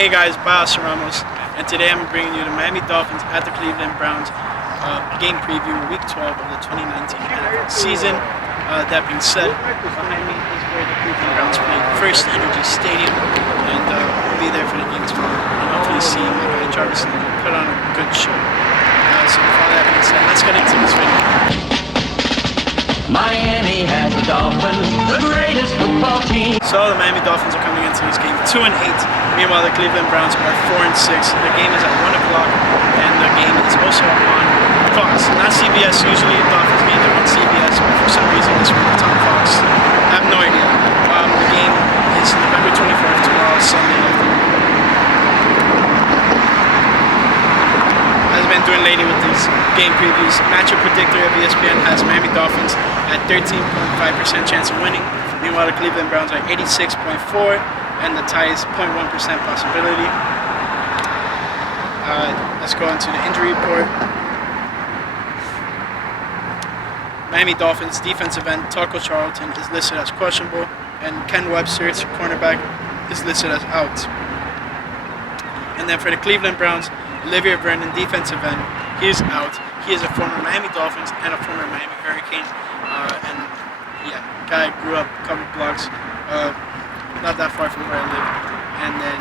Hey guys, Baas Ramos, and today I'm bringing you the Miami Dolphins at the Cleveland Browns game preview, Week 12 of the 2019 NFL season. That being said, behind me is where the Cleveland Browns play First Energy Stadium, and we'll be there for the game tomorrow, and hopefully see my guy Jarvis put on a good show. So with all that being said, let's get into this video. Miami has the Dolphins, the greatest football team. So the Miami Dolphins are coming into this game 2-8. Meanwhile, the Cleveland Browns are 4-6. The game is at 1 o'clock, and the game is also on Fox, not CBS. Usually, Dolphins games are on CBS, but for some reason this week it's on Fox. I have no idea. The game is November 24th, tomorrow, Sunday. As I've been doing lately with these game previews, Matchup Predictor of ESPN has Miami Dolphins at 13.5% chance of winning. Meanwhile, the Cleveland Browns are 86.4%, and the tie is 0.1% possibility. Let's go into the injury report. Miami Dolphins defensive end Taco Charlton is listed as questionable, and Ken Webster, cornerback, is listed as out. And then for the Cleveland Browns, Olivier Vernon, defensive end, he is out. He is a former Miami Dolphins and a former Miami Hurricane. And yeah, guy grew up a couple blocks, not that far from where I live. And then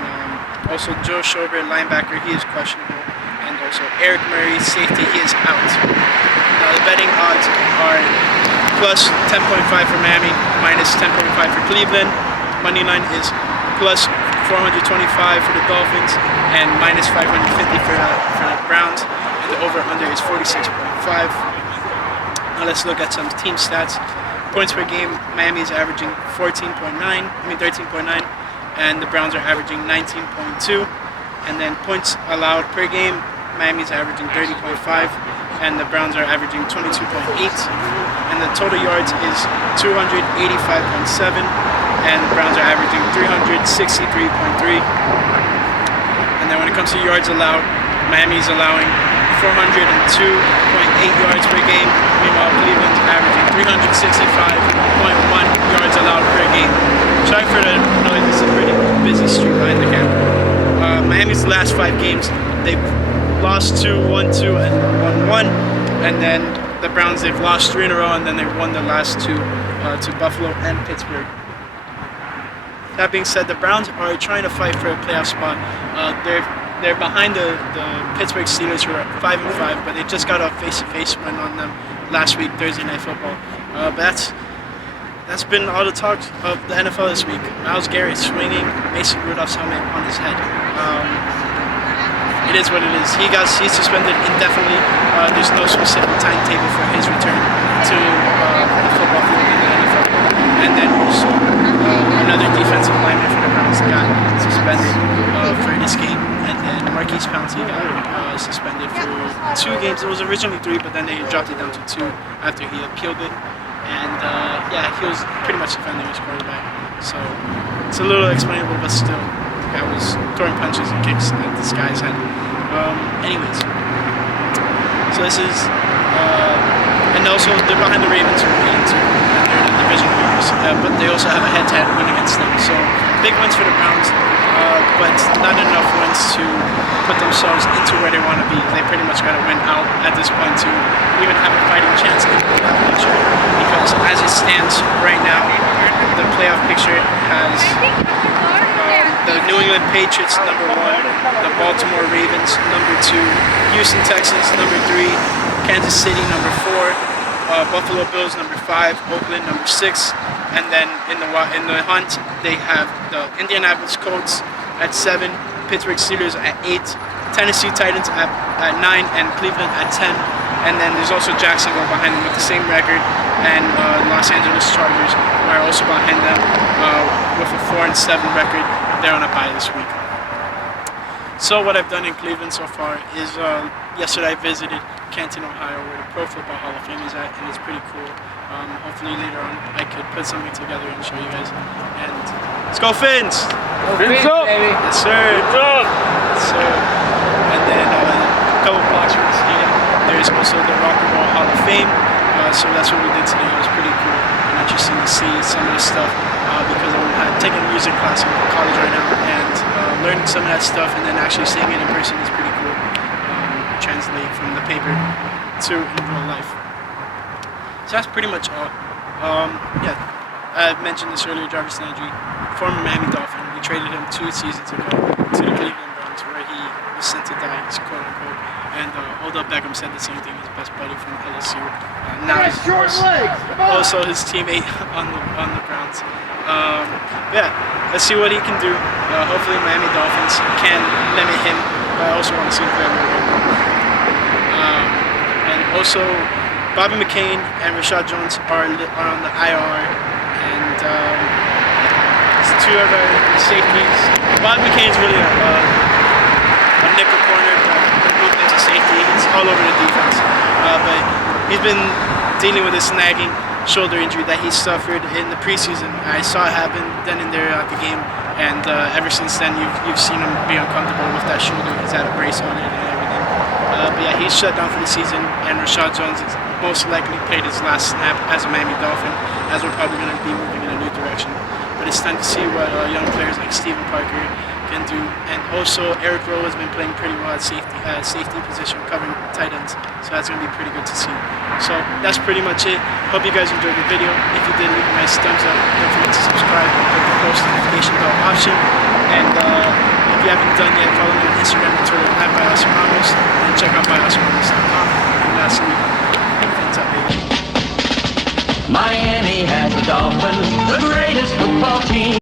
also Joe Schobert, linebacker, he is questionable. And also Eric Murray, safety, he is out. Now the betting odds are plus 10.5 for Miami, minus 10.5 for Cleveland. Money line is plus 425 for the Dolphins and minus 550 for the Browns. And the over-under is 46.5. Now let's look at some team stats. Points per game, Miami is averaging 13.9, and the Browns are averaging 19.2. And then points allowed per game, Miami is averaging 30.5, and the Browns are averaging 22.8. And the total yards is 285.7, and the Browns are averaging 363.3. And then when it comes to yards allowed, Miami is allowing 402.8 yards per game. Meanwhile, Cleveland's averaging 365.1 yards allowed per game. Sorry for the noise, it's a pretty busy street behind the camera. Miami's last 5 games, they've lost 2, 1-2, and 1-1. And then the Browns, they've lost 3 in a row, and then they won the last 2 to Buffalo and Pittsburgh. That being said, the Browns are trying to fight for a playoff spot. They're behind the Pittsburgh Steelers, who are 5-5, but they just got a face-to-face win on them last week, Thursday Night Football. But that's been all the talk of the NFL this week. Myles Garrett swinging Mason Rudolph's helmet on his head. It is what it is. He's suspended indefinitely. There's no specific timetable for his return to the football field in the NFL. And then also another defensive lineman for the Browns got suspended for this game. And then Marquise Pouncey got suspended for 2 games. It was originally 3, but then they dropped it down to 2 after he appealed it. And yeah, he was pretty much defending his quarterback. So it's a little explainable, but still, the guy was throwing punches and kicks at this guy's head. Anyways, so this is, and also they're behind the Ravens, who are 8-2, and they're in the division winners, but they also have a head-to-head win against them. So big wins for the Browns, but not enough wins to put themselves into where they want to be. They pretty much got to win out at this point to even have a fighting chance in the playoff picture. Because as it stands right now, the playoff picture has the New England Patriots number 1, the Baltimore Ravens number 2, Houston Texans number 3, Kansas City number 4, Buffalo Bills number 5, Oakland number 6, and then in the hunt they have the Indianapolis Colts at 7, Pittsburgh Steelers at 8, Tennessee Titans at 9, and Cleveland at 10. And then there's also Jacksonville behind them with the same record, and Los Angeles Chargers are also behind them with a 4-7 record. They're on a bye this week. So what I've done in Cleveland so far is yesterday I visited Canton, Ohio, where the Pro Football Hall of Fame is at, and it's pretty cool. Hopefully later on I could put something together and show you guys. And let's go Fins! Go Fins up! Baby. Yes sir! Yes sir! And then a couple blocks from the stadium, there's also the Rock and Roll Hall of Fame. So that's what we did today. It was pretty cool and interesting to see some of the stuff because I'm taking music class in college right now, and learning some of that stuff and then actually seeing it in person is pretty cool. Translate from the paper to in real life. So that's pretty much all. Yeah, I mentioned this earlier, Jarvis Landry, former Miami Dolphin. We traded him 2 seasons ago to the Cleveland Browns, where he was sent to die, quote unquote. And Odell Beckham said the same thing, his best buddy from LSU. Now he's also his teammate on the Browns. Yeah, let's see what he can do. Hopefully Miami Dolphins can limit him, but I also want to see him play a little bit more. And also, Bobby McCain and Rashad Jones are on the IR, and it's 2 of our safeties. Bobby McCain's really a nickel corner, but moved into safety. He's all over the defense, but he's been dealing with this nagging shoulder injury that he suffered in the preseason. I saw it happen then and there at the game, and ever since then you've seen him be uncomfortable with that shoulder. He's had a brace on it and everything. But yeah, he's shut down for the season, and Rashad Jones is most likely played his last snap as a Miami Dolphin, as we're probably going to be moving in a new direction. But it's time to see what young players like Steven Parker can do. And also, Eric Rowe has been playing pretty well at safety position, covering tight ends. So that's going to be pretty good to see. So that's pretty much it. Hope you guys enjoyed the video. If you did, leave a nice thumbs up. Don't forget to subscribe and click the post notification bell option. And if you haven't done yet, follow me on Instagram and Twitter at @ByAwesomeRamos, and check out ByAwesomeRamos.com. And lastly, thumbs up, baby. Miami has the Dolphins, the greatest football team.